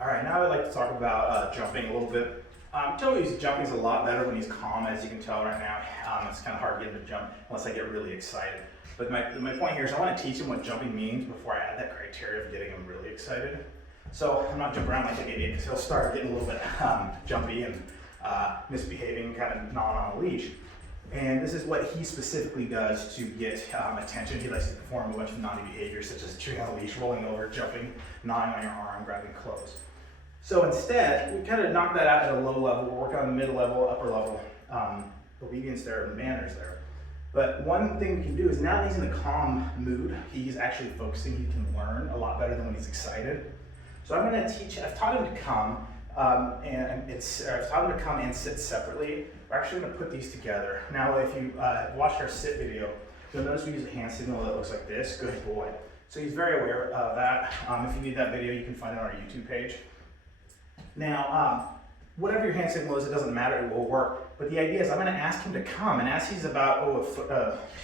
All right, now I'd like to talk about jumping a little bit. Joey's jumping is a lot better when he's calm, as you can tell right now. It's kind of hard to get him to jump unless I get really excited. But my point here is I want to teach him what jumping means before I add that criteria of getting him really excited. So I'm not jumping around like an idiot because he'll start getting a little bit jumpy and misbehaving, kind of gnawing on a leash. And this is what he specifically does to get attention. He likes to perform a bunch of naughty behaviors such as chewing on a leash, rolling over, jumping, gnawing on your arm, grabbing clothes. So instead, we kind of knock that out at a low level. We'll work on mid-level, upper level obedience there and manners there. But one thing we can do is now that he's in a calm mood, he's actually focusing, he can learn a lot better than when he's excited. So I'm going to teach, I've taught him to come, I've taught him to come and sit separately. We're actually going to put these together. Now if you watched our sit video, you'll notice we use a hand signal that looks like this. Good boy. So he's very aware of that. If you need that video, you can find it on our YouTube page. Now, whatever your hand signal is, it doesn't matter, it will work. But the idea is I'm going to ask him to come, and as he's about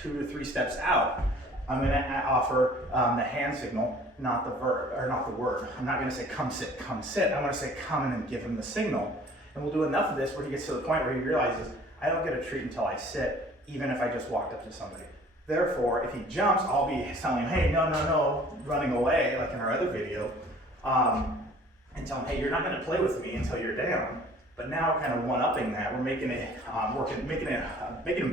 2 to 3 steps out, I'm going to offer the hand signal, not the verb, or not the word. I'm not going to say come sit, come sit. I'm going to say come and then give him the signal. And we'll do enough of this where he gets to the point where he realizes, I don't get a treat until I sit, even if I just walked up to somebody. Therefore, if he jumps, I'll be telling him, hey, no, running away, like in our other video, and tell him, hey, you're not going to play with me until you're down. But now, kind of one-upping that, we're making him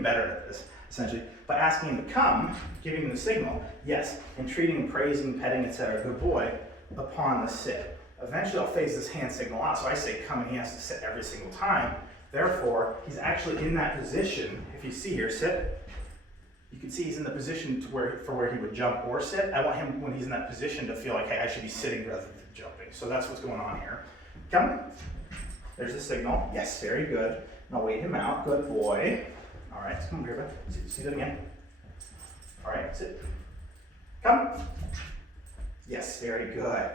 better at this, essentially, by asking him to come, giving him the signal, yes, and treating him, praising, petting, etc., good boy, upon the sit. Eventually, I'll phase this hand signal out, so I say come, and he has to sit every single time. Therefore, he's actually in that position. If you see here, sit, you can see he's in the position for where he would jump or sit. I want him, when he's in that position, to feel like, hey, I should be sitting rather than jumping. So that's what's going on here. Come. There's the signal. Yes, very good. Now wait him out. Good boy. All right, come here, bud. See that again. All right, sit. Come. Yes, very good.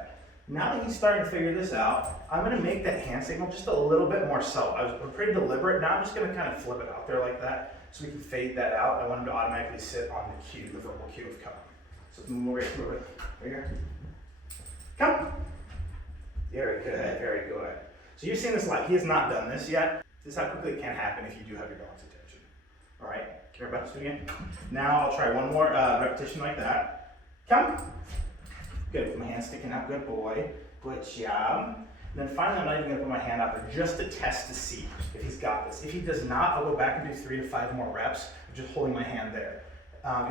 Now that he's starting to figure this out, I'm going to make that hand signal just a little bit more subtle. I was pretty deliberate. Now I'm just going to kind of flip it out there like that so we can fade that out. I want him to automatically sit on the cue, the verbal cue of come. So move right here. Come. Very good, very good. So you've seen this live. He has not done this yet. This is how quickly it can happen if you do have your dog's attention. All right, can everybody do it again? Now I'll try one more repetition like that. Come. Good, with my hand sticking out, good boy. Good job. And then finally, I'm not even gonna put my hand out there just to test to see if he's got this. If he does not, I'll go back and do 3 to 5 more reps of just holding my hand there.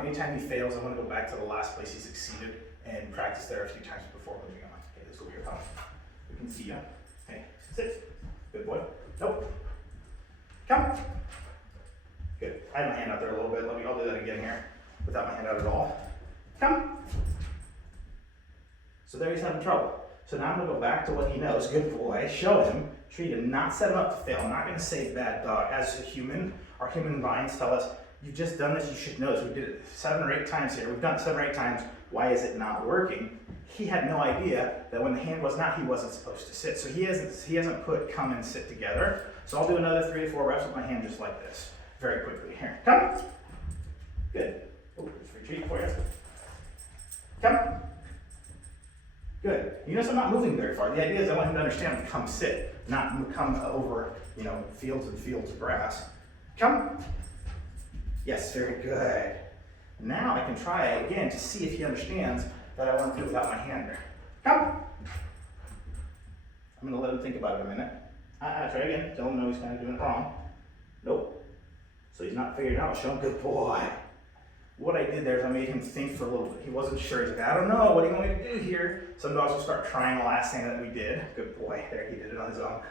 Anytime he fails, I wanna go back to the last place he succeeded and practice there a few times before moving on. Okay, this will be your come. We can see you. Hey, sit. Good boy. Nope. Come. Good. I had my hand out there a little bit. I'll do that again here without my hand out at all. Come. So there he's having trouble. So now I'm going to go back to what he knows. Good boy. Show him. Treat him. Not set him up to fail. I'm not going to say bad dog. As a human, our human minds tell us, you've just done this, you should know this. We did it 7 or 8 times here. We've done it 7 or 8 times. Why is it not working? He had no idea that when the hand was out, he wasn't supposed to sit. So he hasn't put come and sit together. So I'll do another 3 to 4 reps with my hand just like this. Very quickly. Here. Come. Good. Oh, just retreat for you. Come. Good. You notice I'm not moving very far. The idea is I want him to understand to come sit, not come over, fields and fields of grass. Come. Yes, very good. Now I can try it again to see if he understands that I want to do it without my hand there. Come. I'm going to let him think about it a minute. Try again. Tell him no, he's kind of doing it wrong. Nope. So he's not figured it out. Show him, good boy. What I did there is I made him think for a little bit. He wasn't sure. He's like, I don't know. What do you want me to do here? Some dogs will start trying the last thing that we did. Good boy. There, he did it on his own.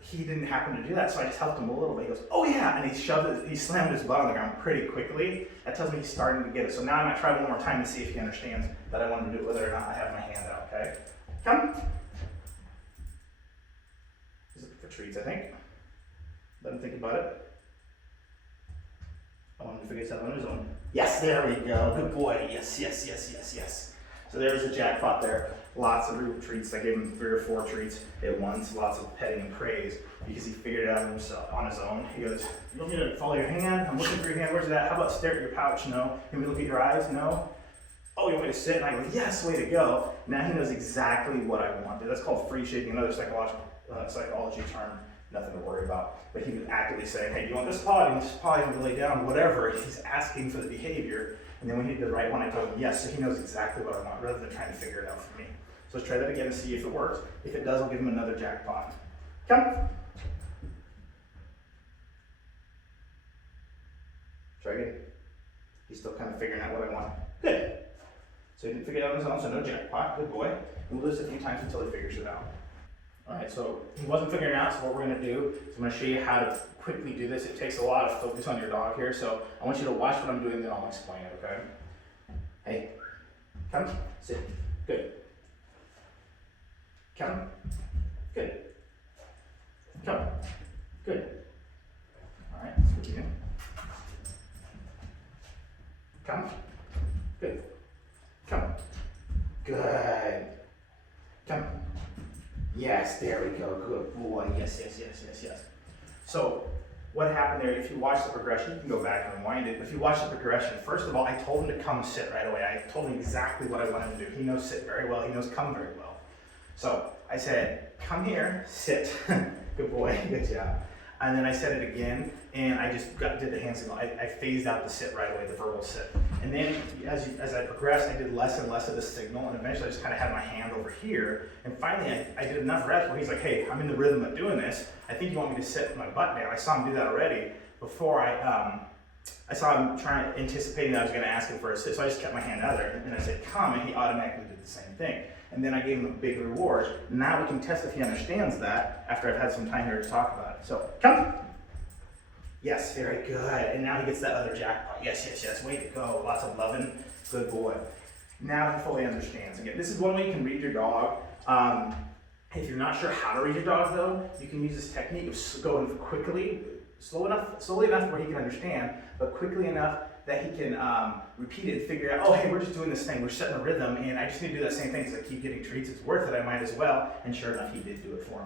He didn't happen to do that, so I just helped him a little bit. He goes, oh yeah, and he slammed his butt on the ground pretty quickly. That tells me he's starting to get it. So now I'm going to try one more time to see if he understands that I want to do it whether or not I have my hand out, okay? Come. He's looking for treats, I think. Let him think about it. I want him to figure this out on his own. Yes, there we go. Good boy. Yes. So there's a jackpot there. Lots of real treats. I gave him 3 or 4 treats at once. Lots of petting and praise because he figured it out himself on his own. He goes, you want me to follow your hand? I'm looking for your hand. Where's it at? How about stare at your pouch? No. Can we look at your eyes? No. oh, you want me to sit? And I go, yes, way to go. Now he knows exactly what I want. That's called free shaping, another psychology term, nothing to worry about. But he was actively saying, hey, do you want this paw? Do you want this paw? Do you want to lay down? Whatever. He's asking for the behavior. And then when he did the right one, I told him yes, so he knows exactly what I want rather than trying to figure it out for me. So let's try that again and see if it works. If it does, I'll give him another jackpot. Come. Try again. He's still kind of figuring out what I want. Good. So he didn't figure it out on his own, so no jackpot. Good boy. We'll do this a few times until he figures it out. All right, so he wasn't figuring it out, so what we're gonna do is I'm gonna show you how to quickly do this. It takes a lot of focus on your dog here, so I want you to watch what I'm doing, then I'll explain it, okay? Hey, come, sit, good. Come, good. Come, good. All right, let's continue. Come, good. Come, good. Come. Yes, there we go, good boy, yes, yes, yes, yes, yes. So, what happened there, if you watch the progression, you can go back and rewind it, but if you watch the progression, first of all, I told him to come sit right away. I told him exactly what I wanted to do. He knows sit very well, he knows come very well. So, I said, come here, sit. Good boy, good job. And then I said it again, and I just did the hand signal. I phased out the sit right away, the verbal sit. And then as I progressed, I did less and less of the signal, and eventually I just kind of had my hand over here. And finally, I did enough reps where he's like, hey, I'm in the rhythm of doing this. I think you want me to sit my butt down. I saw him do that already before I saw him anticipating that I was going to ask him for a sit. So I just kept my hand out there, and I said, come, and he automatically did the same thing. And then I gave him a big reward. Now we can test if he understands that after I've had some time here to talk about it. So, come. Yes, very good. And now he gets that other jackpot. Yes, yes, yes. Way to go. Lots of loving. Good boy. Now he fully understands. Again, this is one way you can read your dog. If you're not sure how to read your dog, though, you can use this technique of going quickly, slowly enough where he can understand, but quickly enough that he can repeat it and figure out, oh, hey, we're just doing this thing, we're setting a rhythm, and I just need to do that same thing because I keep getting treats, it's worth it, I might as well. And sure enough, he did do it for me.